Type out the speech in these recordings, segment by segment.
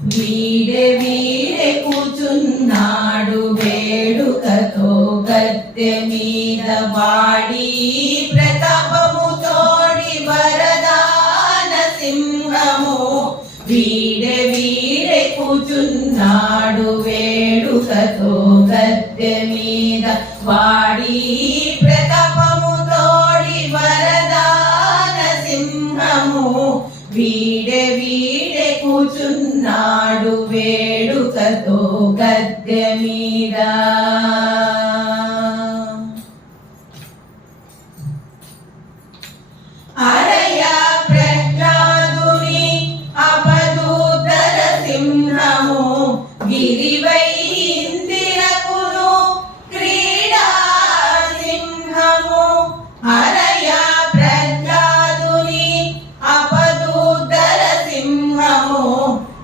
వీడే వీడే కూచున్నాడు వేడుకతో గద్దె మీద వాడి ప్రతాపము తోడి వరదాన సింహము వీడే వీడే కూచున్నాడు వేడుకతో గద్దె మీద వాడి ప్రతాపము తోడి వరదాన సింహము వీడే వీడే కూచున్నాడు వేడుకతో గద్దె మీద అరయ ప్రహ్లాదుని అపదూతర సింహము గిరివై ఇందిరకును క్రీడా సింహము అరయ ప్రహ్లాదుని అపదూతర సింహము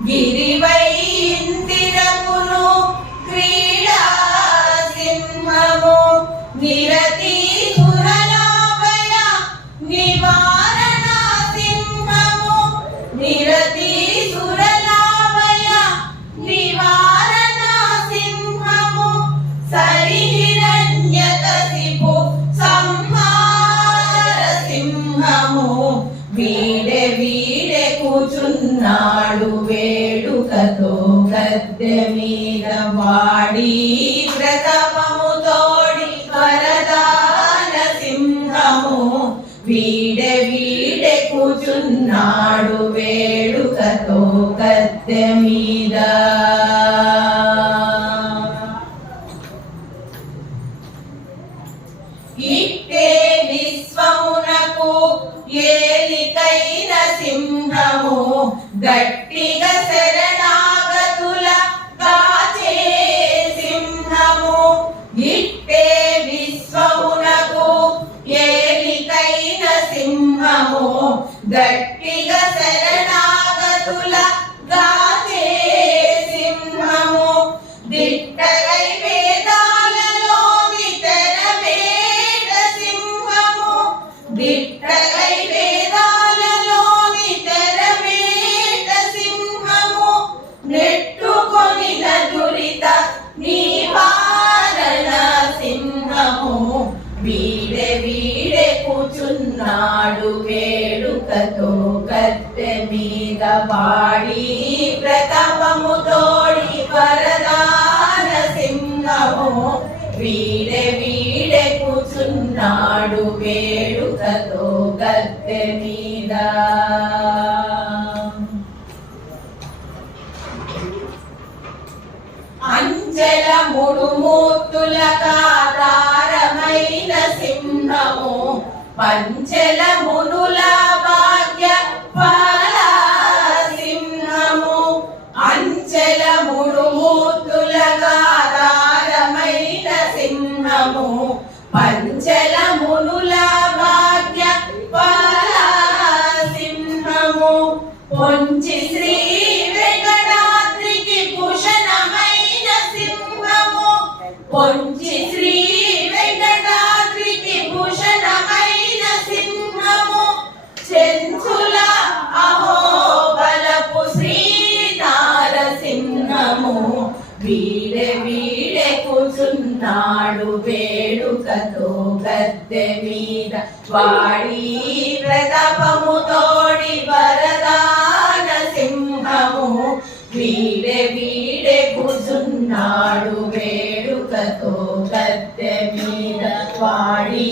గిరివై ఇందిరకును క్రీడా సింహము నిరతి సురలాభయ నివారణ సింహము నిరతి సురలాభయ నివారణ సింహము సరిహిరణ్యకశిపు సంహార సింహము వీడే వీడే కూచున్నాడు వేడుకతో గద్దె మీద వాడి ప్రతాపము తోడి వరదాన సింహము వీడే వీడే కూచున్నాడు వేడుకతో గద్దె మీద ఇట్టే విశ్వమునకు ఏలికైన సింహము గట్టిగా శరణాగతుల కాచే సింహము ఇట్టే విశ్వమునకు ఏలికైన సింహము గట్టిగా శరణాగతుల కాచే సింహము దిట్టలై వేదాలలో తెరవేట సింహము దిట్టలై వేదాలలోని తెరవేట సింహము నెట్టుకొని దురిత నివారణ సింహము వీడే వీడే కూచున్నాడు వేడుకతో గద్దె మీద వాడి ప్రతాపము తోడి వరదాన సింహము వీడే వీడే కూచున్నాడు వేడుకతో గద్దె మీద అంచెల మూడు మూర్తుల కాధారమైన సింహము పంచెల మునుల భాగ్య ఫల సింహము అంచెల మూడు మూర్తుల కాధారమైన సింహము పంచెల మునుల భాగ్య ఫల సింహము పొంచి శ్రీ వెంకటాద్రికి భూషణమైన సింహము పొంచి శ్రీ వెంకటాద్రికి భూషణమైన సింహము చెంచుల అహోబలపు శ్రీ నారసింహము వీడే వీడే కూచున్నాడు వేడుకతో గద్దె మీద వాడి ప్రతాపము తోడి వరదాన సింహము వీడే వీడే కూచున్నాడు వేడుకతో గద్దె మీద వాడి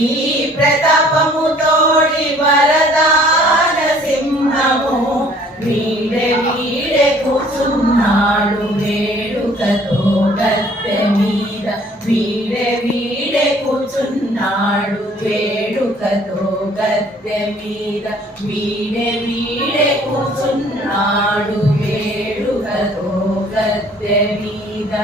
ప్రతాపము తోడి వరదాన సింహము వీడే వీడే కూచున్నాడు వేడుకతో గద్దె మీద వీడే వీడే కూచున్నాడు వేడుకతో గద్దె మీద వీడే వీడే కూచున్నాడు వేడుకతో గద్దె మీద